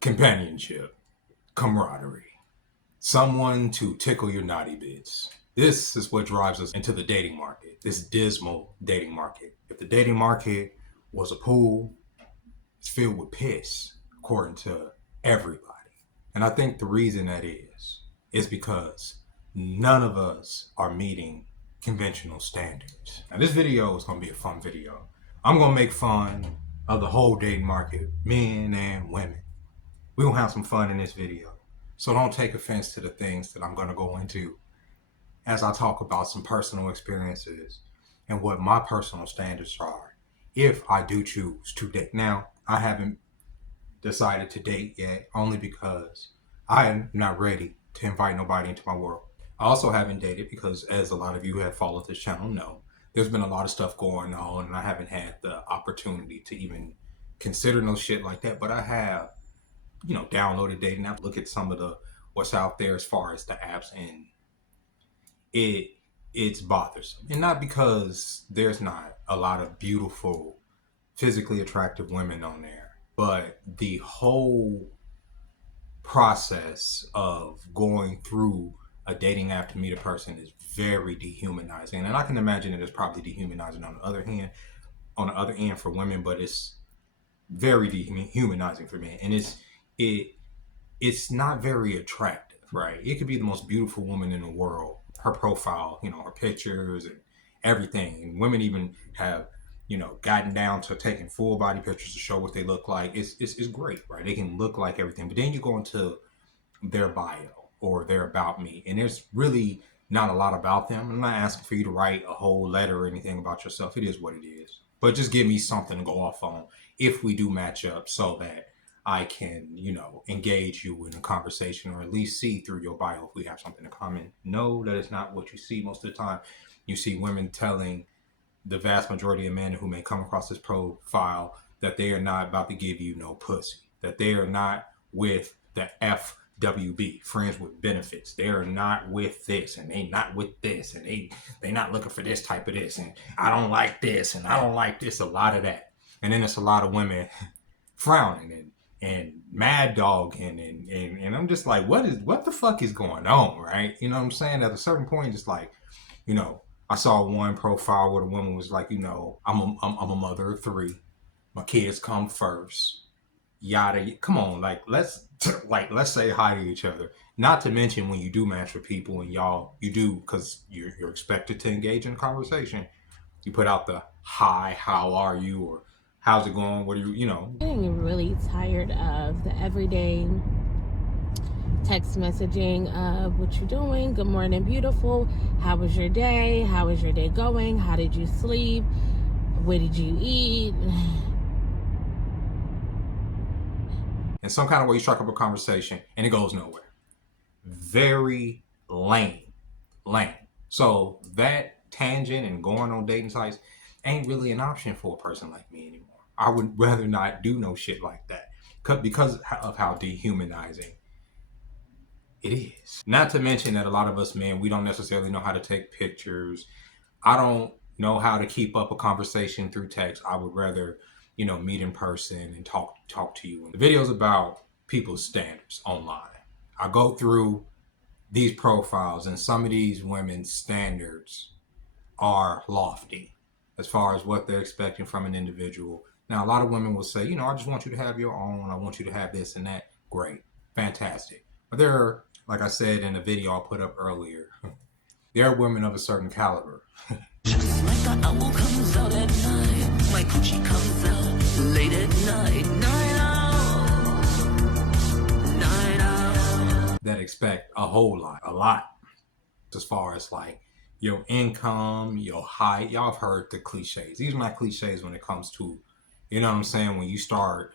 companionship, camaraderie, someone to tickle your naughty bits. This is what drives us into the dating market, this dismal dating market. If the dating market was a pool, it's filled with piss, according to everybody. And I think the reason that is because none of us are meeting conventional standards. Now, this video is going to be a fun video. I'm going to make fun of the whole dating market, men and women. We're going to have some fun in this video. So don't take offense to the things that I'm going to go into as I talk about some personal experiences and what my personal standards are if I do choose to date. Now, I haven't decided to date yet, only because I am not ready to invite nobody into my world. I also haven't dated because, as a lot of you who have followed this channel know, there's been a lot of stuff going on and I haven't had the opportunity to even consider no shit like that. But I have, downloaded dating apps, look at some of the what's out there as far as the apps, and it's bothersome. And not because there's not a lot of beautiful, physically attractive women on there, but the whole process of going through a dating app to meet a person is very dehumanizing. And I can imagine it is probably dehumanizing on the other end for women, but it's very dehumanizing for men. And it's not very attractive, right? It could be the most beautiful woman in the world, her profile, her pictures and everything. And women even have, gotten down to taking full body pictures to show what they look like. It's great, right? They can look like everything. But then you go into their bio or their about me, and there's really not a lot about them. I'm not asking for you to write a whole letter or anything about yourself. It is what it is. But just give me something to go off on if we do match up, so that I can, engage you in a conversation, or at least see through your bio if we have something in common. No, that is not what you see most of the time. You see women telling the vast majority of men who may come across this profile that they are not about to give you no pussy, that they are not with the FWB, friends with benefits. They are not with this, and they not with this, and they not looking for this type of this, and I don't like this, and I don't like this. A lot of that. And then it's a lot of women frowning and mad dogging, and I'm just like, what the fuck is going on, right? You know what I'm saying? At a certain point, just like, I saw one profile where the woman was like, I'm a mother of 3, my kids come first, yada. Come on, let's say hi to each other. Not to mention, when you do match with people and you do, because you're expected to engage in conversation, you put out the hi, how are you, or how's it going, what are you, I'm getting really tired of the everyday text messaging of what you're doing, good morning beautiful, how was your day, how is your day going, how did you sleep, what did you eat. In some kind of way you strike up a conversation and it goes nowhere. Very lame. So that tangent and going on dating sites ain't really an option for a person like me anymore. I would rather not do no shit like that because of how dehumanizing it is. Not to mention that a lot of us men, we don't necessarily know how to take pictures. I don't know how to keep up a conversation through text. I would rather, meet in person and talk to you. The video's about people's standards online. I go through these profiles, and some of these women's standards are lofty as far as what they're expecting from an individual. Now, a lot of women will say, I just want you to have your own. I want you to have this and that. Great. Fantastic. But there are, like I said in the video I put up earlier, there are women of a certain caliber. Just like the owl comes out at night, my coochie comes out late at night, night out. That expect a lot, as far as like your income, your height. Y'all have heard the cliches. These are not cliches when it comes to, when you start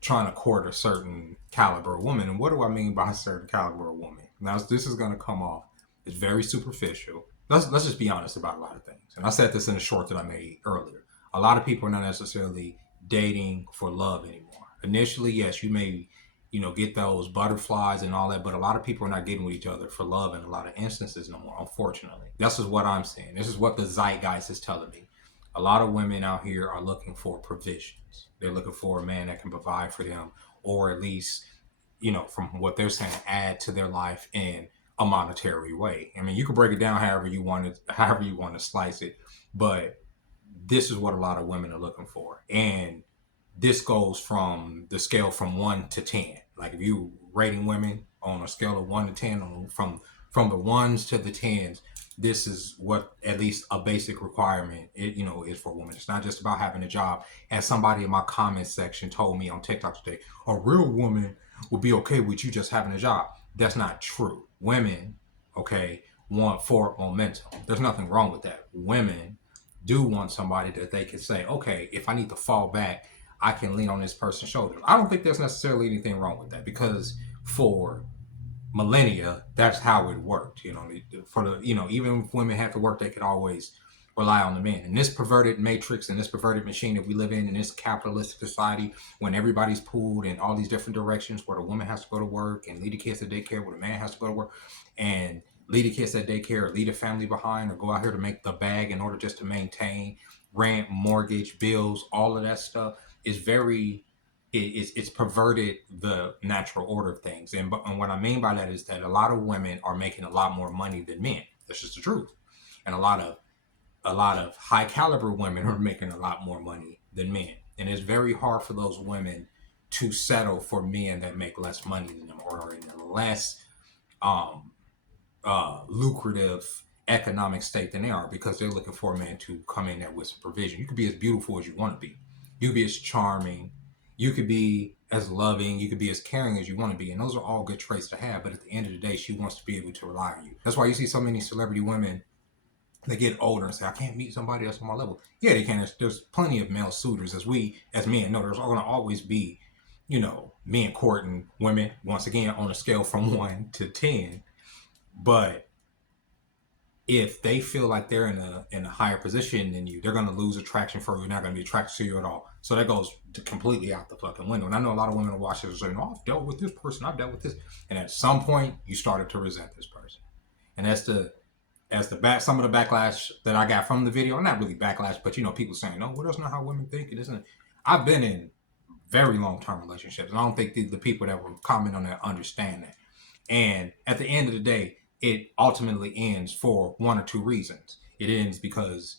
trying to court a certain caliber of woman. And what do I mean by a certain caliber of woman? Now, this is going to come off as very superficial. Let's just be honest about a lot of things. And I said this in a short that I made earlier. A lot of people are not necessarily dating for love anymore. Initially, yes, you may, get those butterflies and all that, but a lot of people are not getting with each other for love in a lot of instances no more, unfortunately. This is what I'm saying. This is what the zeitgeist is telling me. A lot of women out here are looking for provisions. They're looking for a man that can provide for them or at least, from what they're saying, add to their life in a monetary way. I mean, you can break it down however you want to slice it, but this is what a lot of women are looking for. And this goes from the scale from 1 to 10. Like if you rating women on a scale of 1 to 10, from the ones to the tens, this is what at least a basic requirement is for women. It's not just about having a job. As somebody in my comments section told me on TikTok today, a real woman would be okay with you just having a job. That's not true. Women, okay, want forward momentum. There's nothing wrong with that. Women do want somebody that they can say, okay, if I need to fall back, I can lean on this person's shoulder. I don't think there's necessarily anything wrong with that, because for millennia, that's how it worked. Even if women have to work, they could always rely on the men. In this perverted matrix, in this perverted machine that we live in this capitalistic society, when everybody's pulled in all these different directions, where the woman has to go to work and lead the kids to daycare, where the man has to go to work and lead the kids at daycare, or lead a family behind, or go out here to make the bag in order just to maintain rent, mortgage, bills, all of that stuff is it's perverted the natural order of things. And what I mean by that is that a lot of women are making a lot more money than men. That's just the truth. And a lot of high caliber women are making a lot more money than men. And it's very hard for those women to settle for men that make less money than them, or are in a less lucrative economic state than they are, because they're looking for a man to come in there with some provision. You could be as beautiful as you want to be. You could be as charming. You could be as loving. You could be as caring as you want to be. And those are all good traits to have. But at the end of the day, she wants to be able to rely on you. That's why you see so many celebrity women that get older and say, I can't meet somebody else on my level. Yeah, they can. There's plenty of male suitors, as men know. There's going to always be, men courting women, once again, on a scale from 1 to 10. But if they feel like they're in a higher position than you, they're going to lose attraction for you. They're not going to be attracted to you at all. So that goes completely out the fucking window. And I know a lot of women will watch this and say, no, I've dealt with this person, I've dealt with this. And at some point, you started to resent this person. And some of the backlash that I got from the video, not really backlash, but people saying, no, well, that's not how women think. It isn't. I've been in very long-term relationships, and I don't think the people that will comment on that understand that. And at the end of the day, it ultimately ends for one or two reasons. It ends because,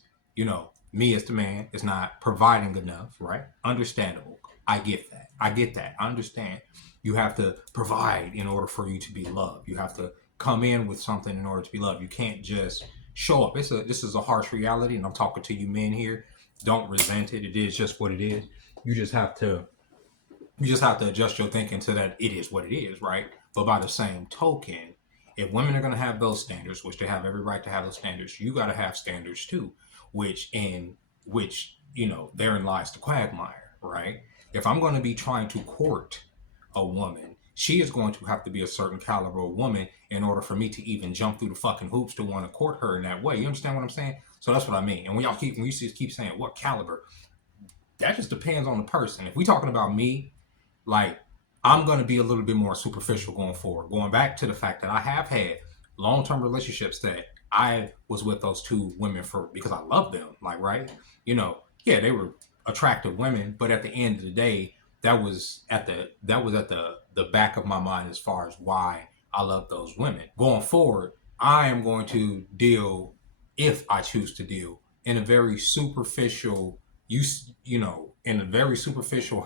me as the man is not providing enough, right? Understandable. I get that. I understand. You have to provide in order for you to be loved. You have to come in with something in order to be loved. You can't just show up. This is a harsh reality, and I'm talking to you men here. Don't resent it. It is just what it is. You just have to adjust your thinking to that it is what it is, right? But by the same token, if women are going to have those standards, which they have every right to have those standards, you got to have standards too, which therein lies the quagmire, right? If I'm going to be trying to court a woman, she is going to have to be a certain caliber of woman in order for me to even jump through the fucking hoops to want to court her in that way. You understand what I'm saying? So that's what I mean. And when you keep saying what caliber, that just depends on the person. If we're talking about me, like, I'm going to be a little bit more superficial going forward. Going back to the fact that I have had long-term relationships that I was with those two women because I love them. Like, right? Yeah, they were attractive women, but at the end of the day, that was at the back of my mind as far as why I love those women. Going forward, I am going to deal, if I choose to deal, in a very superficial,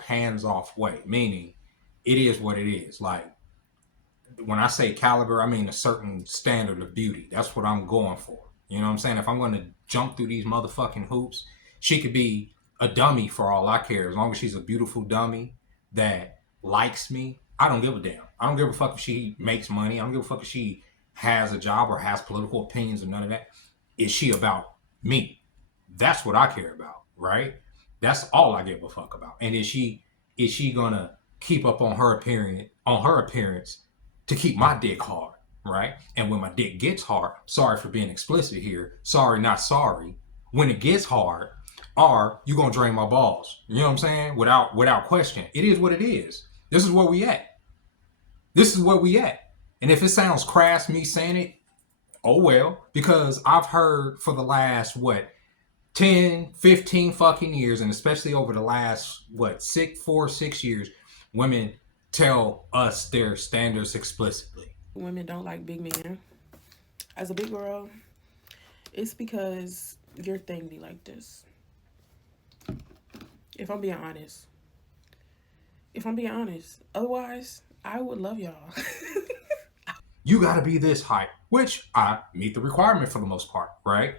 hands-off way, meaning it is what it is. Like, when I say caliber, I mean a certain standard of beauty. That's what I'm going for. You know what I'm saying? If I'm going to jump through these motherfucking hoops, she could be a dummy for all I care. As long as she's a beautiful dummy that likes me, I don't give a damn. I don't give a fuck if she makes money. I don't give a fuck if she has a job or has political opinions or none of that. Is she about me? That's what I care about, right? That's all I give a fuck about. And is she gonna keep up on her appearance to keep my dick hard, right? And when my dick gets hard, sorry for being explicit here, sorry, not sorry. When it gets hard, are you gonna drain my balls? You know what I'm saying? Without question. It is what it is. This is where we at. And if it sounds crass, me saying it, oh well, because I've heard for the last, 10, 15 fucking years, and especially over the last, 6 years, women tell us their standards explicitly. Women don't like big men. As a big girl, it's because your thing be like this. If I'm being honest. Otherwise, I would love y'all. You gotta be this height, which I meet the requirement for the most part, right?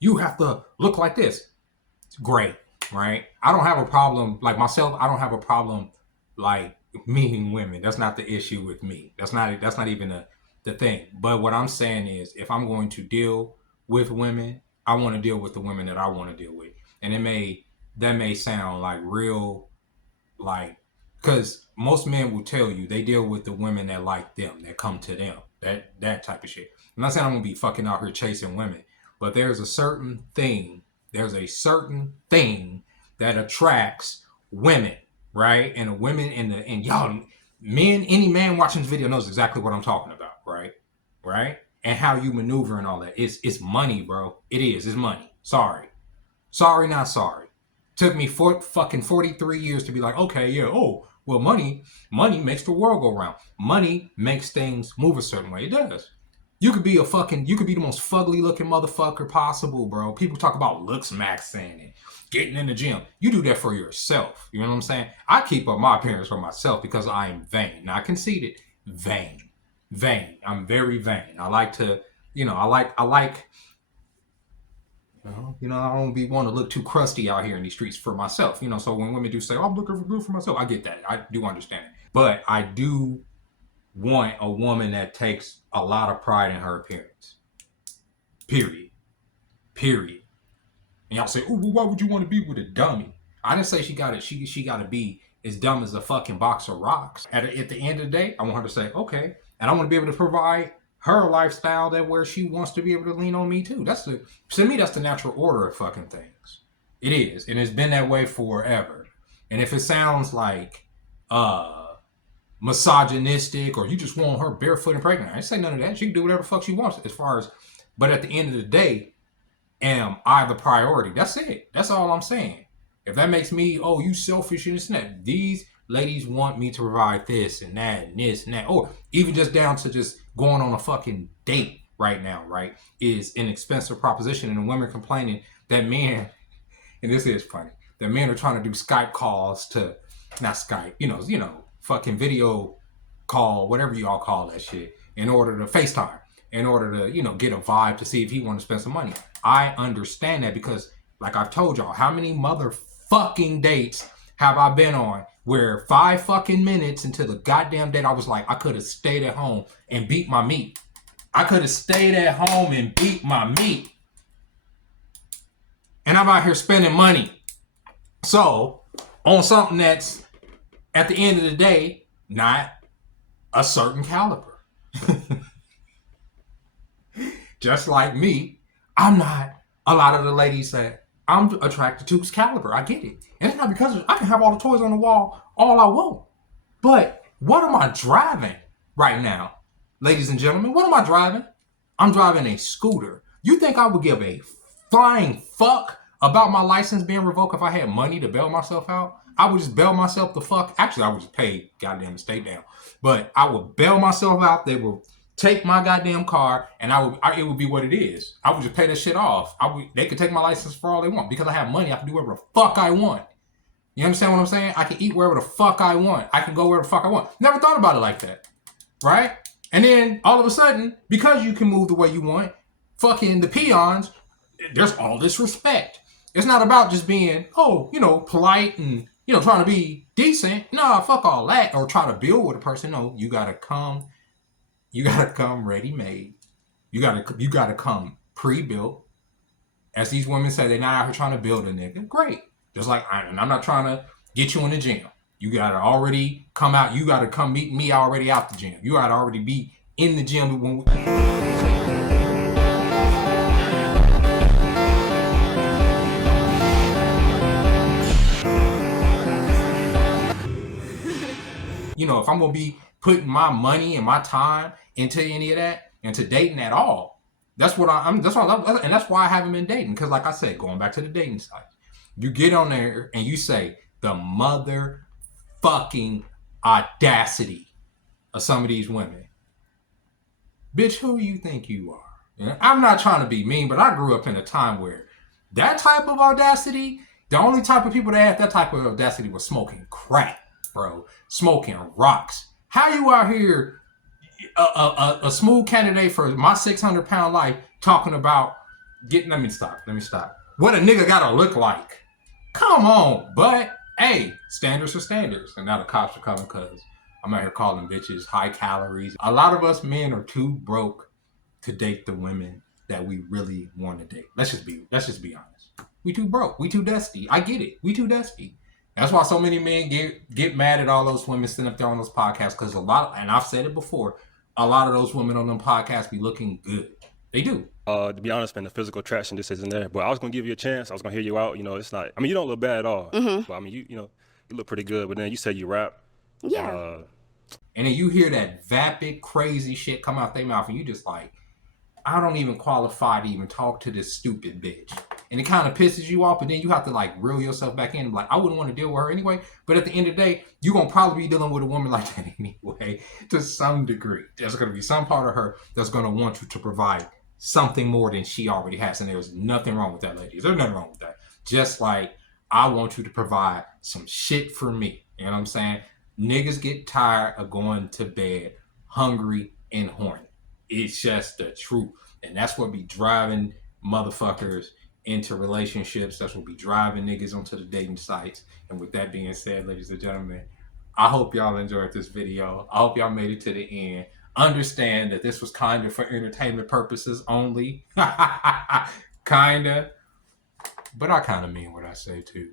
You have to look like this. It's great, right? I don't have a problem, like myself, I don't have a problem like meeting women. That's not the issue with me. That's not even the thing. But what I'm saying is, if I'm going to deal with women, I want to deal with the women that I want to deal with. And that may sound like real, like, because most men will tell you they deal with the women that like them, that come to them, that type of shit. I'm not saying I'm gonna be fucking out here chasing women, but there's a certain thing that attracts women, right? And the women and y'all men, any man watching this video knows exactly what I'm talking about, right? Right? And how you maneuver and all that. It's money, bro. It's money. Sorry, not sorry. Took me fucking 43 years to be like, okay, yeah, oh, well, money makes the world go round. Money makes things move a certain way. It does. You could be the most fugly looking motherfucker possible, bro. People talk about looks maxing and getting in the gym. You do that for yourself. You know what I'm saying? I keep up my appearance for myself because I am vain. Not conceited, vain. I'm very vain. I like to, I don't want to look too crusty out here in these streets for myself, so when women do say, oh, I'm looking for good for myself, I get that. I do understand it. But I do want a woman that takes a lot of pride in her appearance. Period. And y'all say, oh, well, why would you want to be with a dummy? I didn't say she got to be as dumb as a fucking box of rocks. At the end of the day, I want her to say, okay, and I want to be able to provide her lifestyle that where she wants to be able to lean on me too. To me, that's the natural order of fucking things. It is. And it's been that way forever. And if it sounds like misogynistic or you just want her barefoot and pregnant, I didn't say none of that. She can do whatever the fuck she wants but at the end of the day, am I the priority? That's it. That's all I'm saying. If that makes me, oh, you selfish and this and that. These ladies want me to provide this and that and this and that. Or even just down to just going on a fucking date right now, right, is an expensive proposition. And the women complaining that men, and this is funny, that men are trying to do Skype calls to, not Skype, fucking video call, whatever y'all call that shit, in order to FaceTime, in order to, get a vibe to see if he want to spend some money. I understand that because, like I've told y'all, how many motherfucking dates have I been on where 5 fucking minutes into the goddamn date, I was like, I could have stayed at home and beat my meat. And I'm out here spending money. So, on something that's, at the end of the day, not a certain caliber. Just like me, I'm not a lot of the ladies that I'm attracted to's caliber. I get it. And it's not because I can have all the toys on the wall all I want. But what am I driving right now? Ladies and gentlemen, what am I driving? I'm driving a scooter. You think I would give a flying fuck about my license being revoked if I had money to bail myself out? I would just bail myself the fuck. Actually, I would just pay goddamn the state down. But I would bail myself out. They will take my goddamn car, and it would be what it is. I would just pay that shit off. They could take my license for all they want. Because I have money, I can do whatever the fuck I want. You understand what I'm saying? I can eat wherever the fuck I want. I can go wherever the fuck I want. Never thought about it like that. Right? And then, all of a sudden, because you can move the way you want, fucking the peons, there's all this respect. It's not about just being, polite and, trying to be decent. Nah, fuck all that. Or try to build with a person. No, you gotta come ready-made. You gotta come pre-built. As these women say, they're not out here trying to build a nigga. Great. Just like I'm not trying to get you in the gym. You gotta already come out. You gotta come meet me already out the gym. You gotta already be in the gym when if I'm gonna be putting my money and my time into any of that, into dating at all, that's what I love, and that's why I haven't been dating. Because, like I said, going back to the dating site, you get on there and you say the motherfucking audacity of some of these women. Bitch, who do you think you are? And I'm not trying to be mean, but I grew up in a time where that type of audacity, the only type of people that had that type of audacity was smoking crack, bro. Smoking rocks. How you out here, a smooth candidate for my 600-pound life, talking about getting, let me stop. What a nigga gotta look like. Come on, but hey, standards are standards. And now the cops are coming because I'm out here calling bitches high calories. A lot of us men are too broke to date the women that we really want to date. Let's just be honest. We too broke. We too dusty. I get it. We too dusty. That's why so many men get mad at all those women sitting up there on those podcasts, because a lot, and I've said it before, a lot of those women on them podcasts be looking good. They do. To be honest, man, the physical attraction just isn't there. But I was gonna give you a chance. I was gonna hear you out. You know, it's not. I mean, you don't look bad at all. But I mean, you look pretty good. But then you said you rap. Yeah. And then you hear that vapid, crazy shit come out their mouth, and you just like, I don't even qualify to even talk to this stupid bitch. And it kind of pisses you off, but then you have to like reel yourself back in. Like, I wouldn't want to deal with her anyway. But at the end of the day, you're going to probably be dealing with a woman like that anyway, to some degree. There's going to be some part of her that's going to want you to provide something more than she already has. And there's nothing wrong with that, ladies. There's nothing wrong with that. Just like I want you to provide some shit for me. You know what I'm saying? Niggas get tired of going to bed hungry and horny. It's just the truth. And that's what be driving motherfuckers into relationships. That's what be driving niggas onto the dating sites. And with that being said, ladies and gentlemen, I hope y'all enjoyed this video. I hope y'all made it to the end. Understand that this was kind of for entertainment purposes only. Kinda. But I kind of mean what I say too.